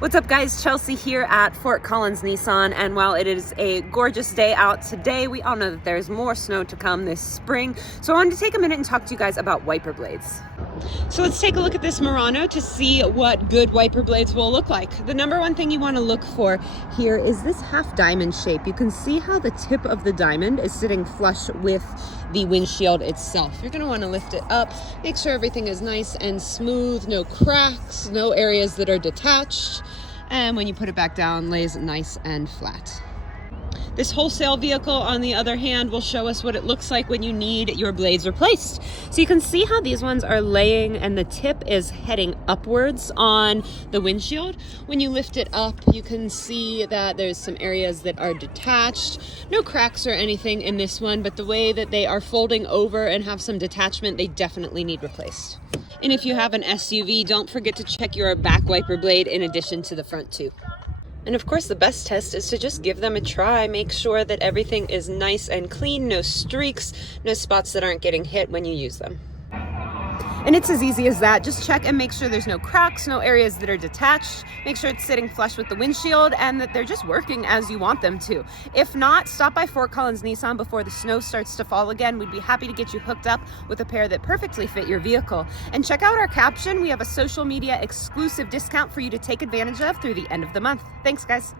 What's up guys, Chelsea here at Fort Collins Nissan, and while it is a gorgeous day out today, we all know that there's more snow to come this spring. So I wanted to take a minute and talk to you guys about wiper blades. So let's take a look at this Murano to see what good wiper blades will look like. The number one thing you want to look for here is this half diamond shape. You can see how the tip of the diamond is sitting flush with the windshield itself. You're going to want to lift it up, make sure everything is nice and smooth, no cracks, no areas that are detached. And when you put it back down, lays nice and flat. This wholesale vehicle, on the other hand, will show us what it looks like when you need your blades replaced. So you can see how these ones are laying and the tip is heading upwards on the windshield. When you lift it up, you can see that there's some areas that are detached. No cracks or anything in this one, but the way that they are folding over and have some detachment, they definitely need replaced. And if you have an SUV, don't forget to check your back wiper blade in addition to the front too. And of course, the best test is to just give them a try. Make sure that everything is nice and clean, no streaks, no spots that aren't getting hit when you use them. And it's as easy as that. Just check and make sure there's no cracks, no areas that are detached. Make sure it's sitting flush with the windshield and that they're just working as you want them to. If not, stop by Fort Collins Nissan before the snow starts to fall again. We'd be happy to get you hooked up with a pair that perfectly fit your vehicle. And check out our caption. We have a social media exclusive discount for you to take advantage of through the end of the month. Thanks, guys.